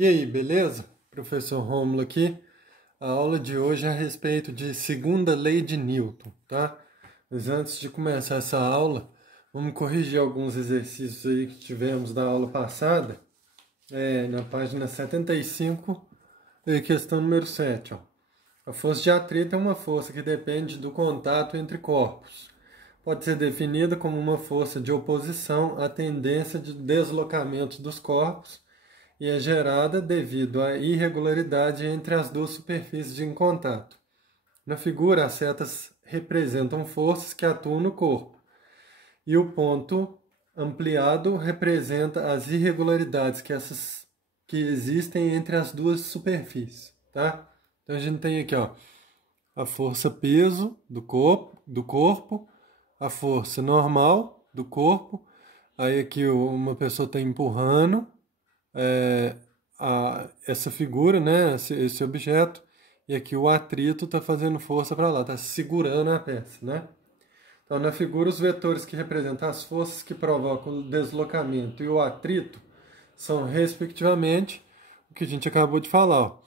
E aí, beleza? Professor Rômulo aqui. A aula de hoje é a respeito de segunda lei de Newton, tá? Mas antes de começar essa aula, vamos corrigir alguns exercícios aí que tivemos da aula passada. Na página 75, questão número 7, ó. A força de atrito é uma força que depende do contato entre corpos. Pode ser definida como uma força de oposição à tendência de deslocamento dos corpos e é gerada devido à irregularidade entre as duas superfícies em contato. Na figura, as setas representam forças que atuam no corpo, e o ponto ampliado representa as irregularidades que existem entre as duas superfícies, tá? Então a gente tem aqui, ó, a força peso do corpo, a força normal do corpo, aí aqui uma pessoa está empurrando essa figura, né, esse objeto, e aqui o atrito está fazendo força para lá, está segurando a peça, né? Então, na figura, os vetores que representam as forças que provocam o deslocamento e o atrito são, respectivamente, o que a gente acabou de falar, ó.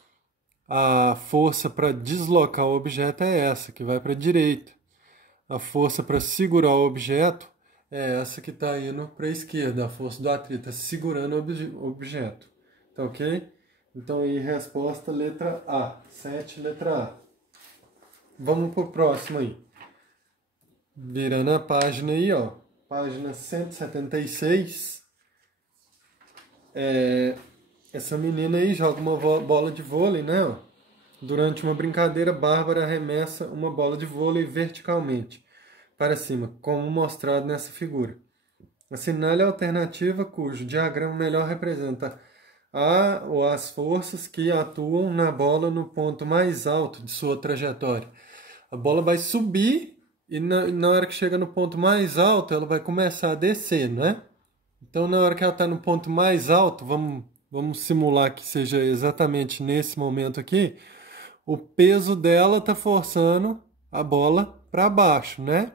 A força para deslocar o objeto é essa, que vai para a direita. A força para segurar o objeto é essa que está indo para a esquerda. A força do atrito está segurando o objeto. Tá ok? Então, aí, resposta letra A. 7, letra A. Vamos para o próximo aí. Virando a página aí, ó. Página 176. Essa menina aí joga uma bola de vôlei, né? Ó. Durante uma brincadeira, Bárbara arremessa uma bola de vôlei verticalmente para cima, como mostrado nessa figura. Assinale a alternativa cujo diagrama melhor representa ou as forças que atuam na bola no ponto mais alto de sua trajetória. A bola vai subir e na hora que chega no ponto mais alto, ela vai começar a descer, né? Então, na hora que ela está no ponto mais alto, vamos simular que seja exatamente nesse momento aqui, o peso dela está forçando a bola para baixo, né?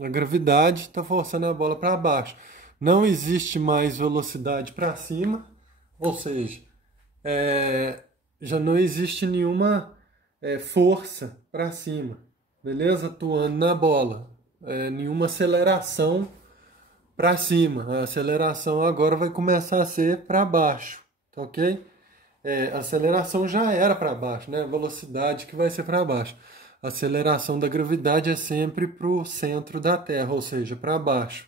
A gravidade está forçando a bola para baixo. Não existe mais velocidade para cima, ou seja, já não existe nenhuma força para cima, beleza? Atuando na bola. Nenhuma aceleração para cima. A aceleração agora vai começar a ser para baixo, tá ok? A aceleração já era para baixo, né? A velocidade que vai ser para baixo. A aceleração da gravidade é sempre para o centro da Terra, ou seja, para baixo.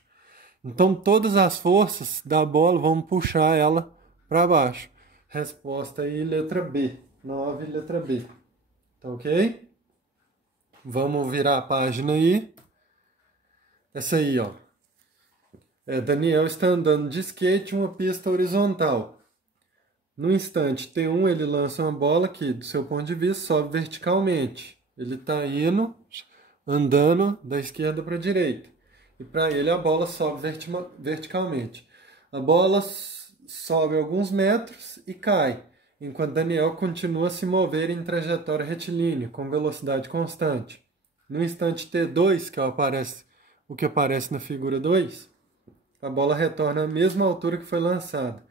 Então, todas as forças da bola vão puxar ela para baixo. Resposta aí, letra B. 9, letra B. Tá ok? Vamos virar a página aí. Essa aí, ó. Daniel está andando de skate em uma pista horizontal. No instante T1, ele lança uma bola que, do seu ponto de vista, sobe verticalmente. Ele está andando da esquerda para a direita. E para ele a bola sobe verticalmente. A bola sobe alguns metros e cai, enquanto Daniel continua a se mover em trajetória retilínea, com velocidade constante. No instante T2, que é o que aparece na figura 2, a bola retorna à mesma altura que foi lançada.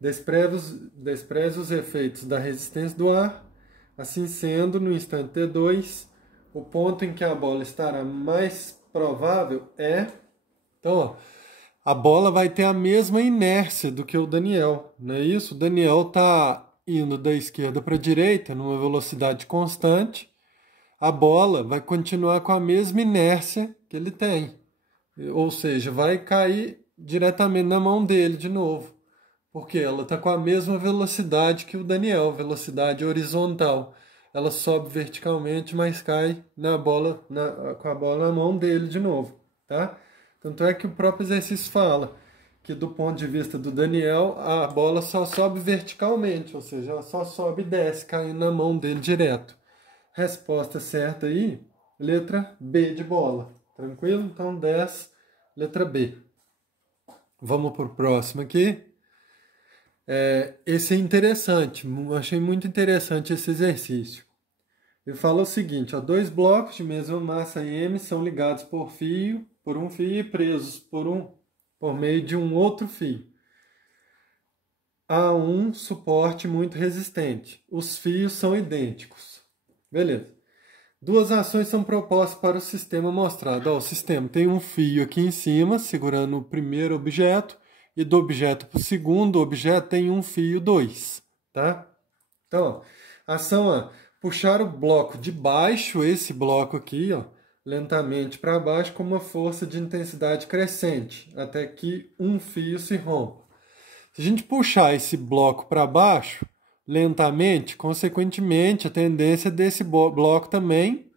Despreze os efeitos da resistência do ar. Assim sendo, no instante T2, o ponto em que a bola estará mais provável é... Então, ó, a bola vai ter a mesma inércia do que o Daniel, não é isso? O Daniel está indo da esquerda para a direita numa velocidade constante. A bola vai continuar com a mesma inércia que ele tem. Ou seja, vai cair diretamente na mão dele de novo. Porque ela está com a mesma velocidade que o Daniel, velocidade horizontal. Ela sobe verticalmente, mas cai com a bola na mão dele de novo, tá? Tanto é que o próprio exercício fala que, do ponto de vista do Daniel, a bola só sobe verticalmente, ou seja, ela só sobe e desce, caindo na mão dele direto. Resposta certa aí, letra B de bola. Tranquilo? Então, 10, letra B. Vamos para o próximo aqui. Esse é interessante, achei muito interessante esse exercício. Ele fala o seguinte, ó, dois blocos de mesma massa M são ligados por um fio e presos por meio de um outro fio. há um suporte muito resistente. Os fios são idênticos. Beleza. Duas ações são propostas para o sistema mostrado. Ó, o sistema tem um fio aqui em cima, segurando o primeiro objeto, e do objeto para o segundo objeto tem um fio 2. Tá? Então, ó, ação A, puxar o bloco de baixo, esse bloco aqui, ó, lentamente para baixo, com uma força de intensidade crescente, até que um fio se rompa. Se a gente puxar esse bloco para baixo, lentamente, consequentemente, a tendência desse bloco também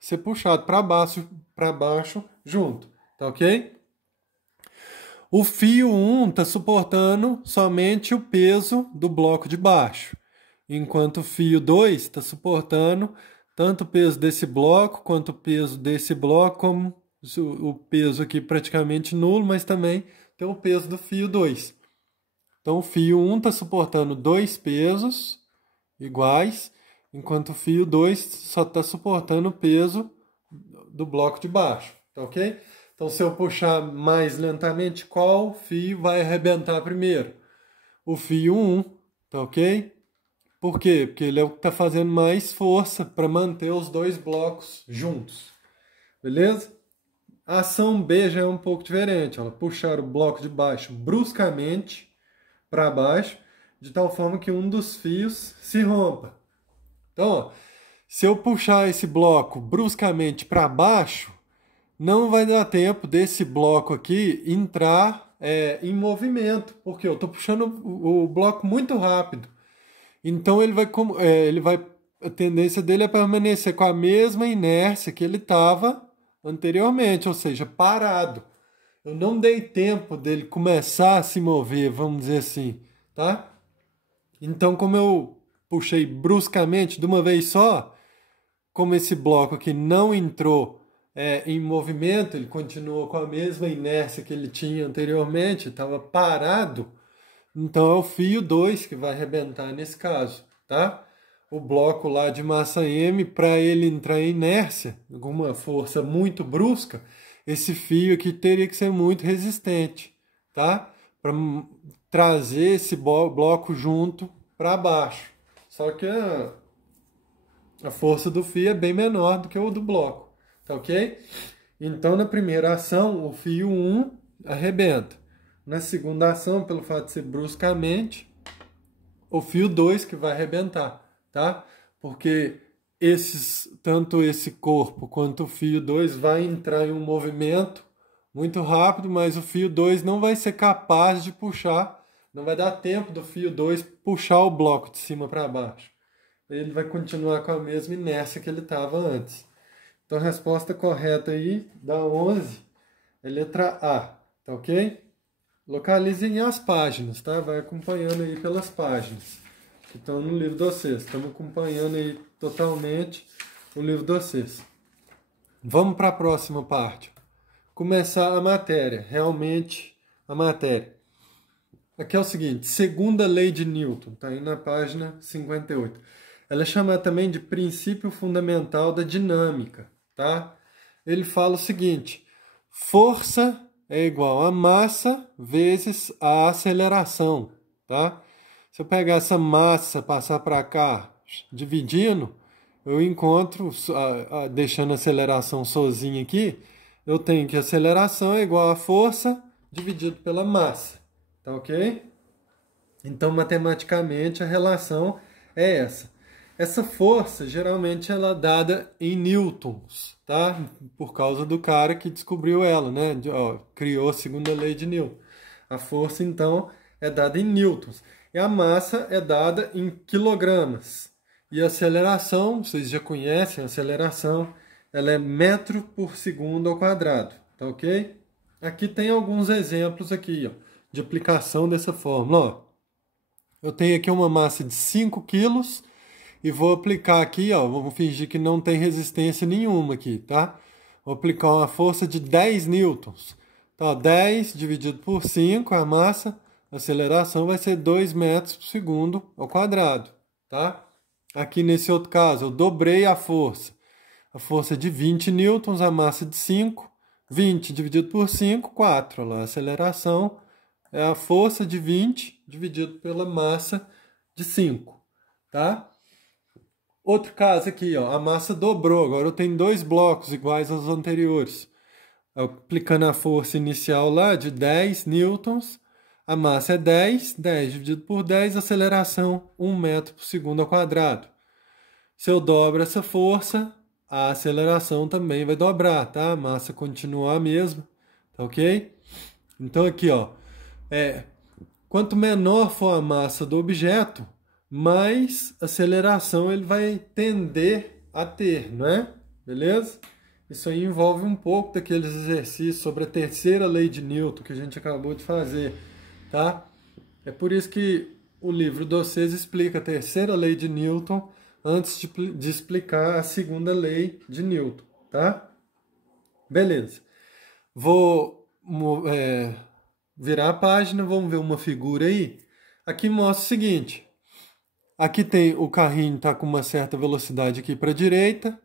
ser puxado para baixo junto, tá ok? O fio 1 está suportando somente o peso do bloco de baixo, enquanto o fio 2 está suportando tanto o peso desse bloco quanto o peso desse bloco, como o peso aqui praticamente nulo, mas também tem o peso do fio 2. Então o fio 1 está suportando dois pesos iguais, enquanto o fio 2 só está suportando o peso do bloco de baixo, tá ok? Então se eu puxar mais lentamente, qual fio vai arrebentar primeiro? O fio 1, tá ok? Por quê? Porque ele é o que está fazendo mais força para manter os dois blocos juntos. Beleza? A ação B já é um pouco diferente. Ela puxar o bloco de baixo bruscamente para baixo, de tal forma que um dos fios se rompa. Então, ó, se eu puxar esse bloco bruscamente para baixo, não vai dar tempo desse bloco aqui entrar em movimento, porque eu estou puxando o bloco muito rápido. Então a tendência dele é permanecer com a mesma inércia que ele estava anteriormente, ou seja, parado. Eu não dei tempo dele começar a se mover, vamos dizer assim, tá? Então, como eu puxei bruscamente de uma vez só, como esse bloco aqui não entrou em movimento, ele continuou com a mesma inércia que ele tinha anteriormente, estava parado. Então é o fio 2 que vai arrebentar nesse caso, tá? O bloco lá de massa M, para ele entrar em inércia, alguma força muito brusca, esse fio aqui teria que ser muito resistente, tá? Para trazer esse bloco junto para baixo. Só que a força do fio é bem menor do que o do bloco, tá ok? Então na primeira ação, o fio 1 arrebenta. Na segunda ação, pelo fato de ser bruscamente, o fio 2 que vai arrebentar, tá? Porque tanto esse corpo quanto o fio 2 vai entrar em um movimento muito rápido, mas o fio 2 não vai ser capaz de puxar, não vai dar tempo do fio 2 puxar o bloco de cima para baixo. Ele vai continuar com a mesma inércia que ele estava antes. Então a resposta correta aí, da 11, é letra A, tá ok? Localizem as páginas, tá? Vai acompanhando aí pelas páginas que estão no livro de vocês. Estamos acompanhando aí totalmente o livro de vocês. Vamos para a próxima parte. Começar a matéria, realmente a matéria. Aqui é o seguinte, segunda lei de Newton, tá aí na página 58. Ela é chamada também de princípio fundamental da dinâmica, tá? Ele fala o seguinte, força é igual a massa vezes a aceleração, tá? Se eu pegar essa massa, passar para cá, dividindo, eu encontro, deixando a aceleração sozinha aqui, eu tenho que a aceleração é igual a força dividido pela massa, tá ok? Então, matematicamente, a relação é essa. Essa força, geralmente, ela é dada em newtons, tá? Por causa do cara que descobriu ela, né? Criou a segunda lei de Newton. A força, então, é dada em newtons. E a massa é dada em quilogramas. E a aceleração, vocês já conhecem a aceleração, ela é metro por segundo ao quadrado, tá ok? Aqui tem alguns exemplos aqui, ó, de aplicação dessa fórmula, ó. Eu tenho aqui uma massa de 5 quilos e vou aplicar aqui, ó, vamos fingir que não tem resistência nenhuma aqui, tá? Vou aplicar uma força de 10 newtons. Então, 10 dividido por 5, a massa, a aceleração vai ser 2 metros por segundo ao quadrado, tá? Aqui nesse outro caso, eu dobrei a força. A força é de 20 newtons, a massa de 5, 20 dividido por 5, 4. Lá, a aceleração é a força de 20 dividido pela massa de 5, tá? Outro caso aqui, ó, a massa dobrou, agora eu tenho 2 blocos iguais aos anteriores. Aplicando a força inicial lá de 10 newtons, a massa é 10 dividido por 10, aceleração 1 metro por segundo ao quadrado. Se eu dobro essa força, a aceleração também vai dobrar, tá? A massa continua a mesma, tá ok? Então aqui, ó, quanto menor for a massa do objeto, mais aceleração ele vai tender a ter, não é? Beleza? Isso aí envolve um pouco daqueles exercícios sobre a terceira lei de Newton que a gente acabou de fazer, tá? É por isso que o livro de vocês explica a terceira lei de Newton antes de explicar a segunda lei de Newton, tá? Beleza. Vou virar a página, vamos ver uma figura aí. Aqui mostra o seguinte. Aqui tem o carrinho tá com uma certa velocidade aqui para a direita,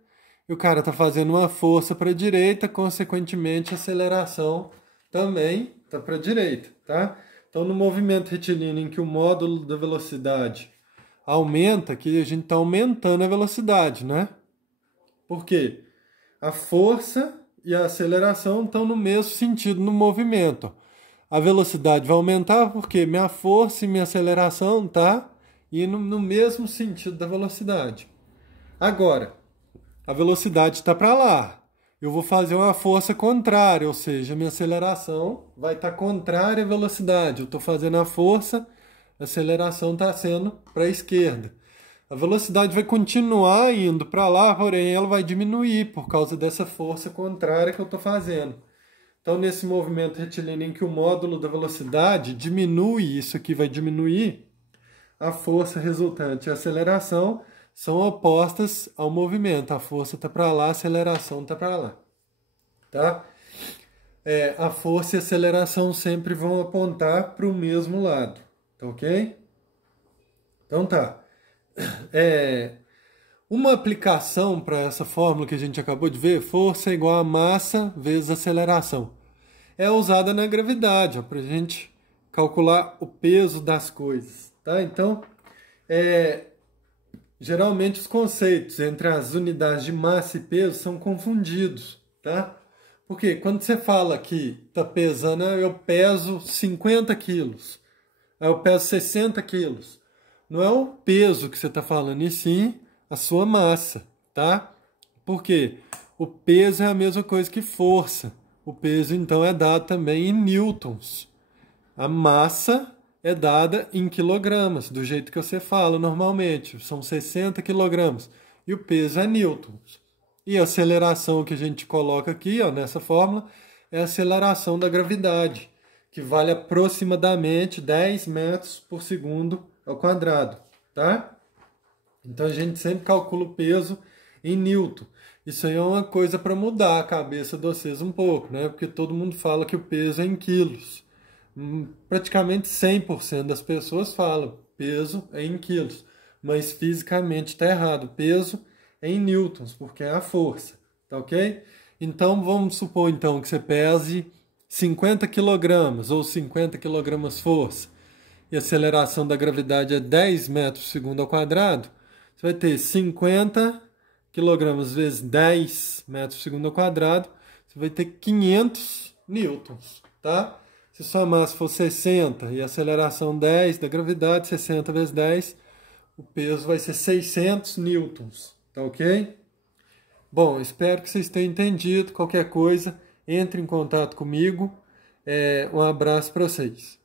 e o cara tá fazendo uma força para a direita, consequentemente a aceleração também tá para a direita, tá? Então no movimento retilíneo em que o módulo da velocidade aumenta, aqui a gente está aumentando a velocidade, né? Por quê? A força e a aceleração estão no mesmo sentido no movimento. A velocidade vai aumentar porque minha força e minha aceleração tá indo no mesmo sentido da velocidade. Agora, a velocidade está para lá. Eu vou fazer uma força contrária, ou seja, minha aceleração vai estar contrária à velocidade. Eu estou fazendo a força, a aceleração está sendo para a esquerda. A velocidade vai continuar indo para lá, porém ela vai diminuir por causa dessa força contrária que eu estou fazendo. Então, nesse movimento retilíneo em que o módulo da velocidade diminui, isso aqui vai diminuir, a força resultante e a aceleração são opostas ao movimento. A força está para lá, a aceleração está para lá. Tá? A força e a aceleração sempre vão apontar para o mesmo lado. Tá ok? Então tá. Uma aplicação para essa fórmula que a gente acabou de ver, força é igual a massa vezes aceleração, é usada na gravidade, para a gente calcular o peso das coisas. Tá? Então, geralmente os conceitos entre as unidades de massa e peso são confundidos. Tá? Porque quando você fala que está pesando, eu peso 50 quilos, eu peso 60 quilos. Não é o peso que você está falando, e sim a sua massa, tá? Por quê? O peso é a mesma coisa que força. O peso, então, é dado também em newtons. A massa é dada em quilogramas, do jeito que você fala normalmente. São 60 quilogramas. E o peso é newtons. E a aceleração que a gente coloca aqui, ó, nessa fórmula, é a aceleração da gravidade, que vale aproximadamente 10 metros por segundo ao quadrado, tá? Então a gente sempre calcula o peso em newton. Isso aí é uma coisa para mudar a cabeça de vocês um pouco, né? Porque todo mundo fala que o peso é em quilos. Praticamente 100% das pessoas falam peso é em quilos, mas fisicamente está errado. Peso é em newtons, porque é a força, tá ok? Então vamos supor então que você pese 50 quilogramas ou 50 quilogramas força, e a aceleração da gravidade é 10 metros por segundo ao quadrado, você vai ter 50 kg vezes 10 metros por segundo ao quadrado, você vai ter 500 newtons, tá? Se sua massa for 60 e a aceleração 10 da gravidade, 60 vezes 10, o peso vai ser 600 newtons, tá ok? Bom, espero que vocês tenham entendido. Qualquer coisa, entre em contato comigo. Um abraço para vocês.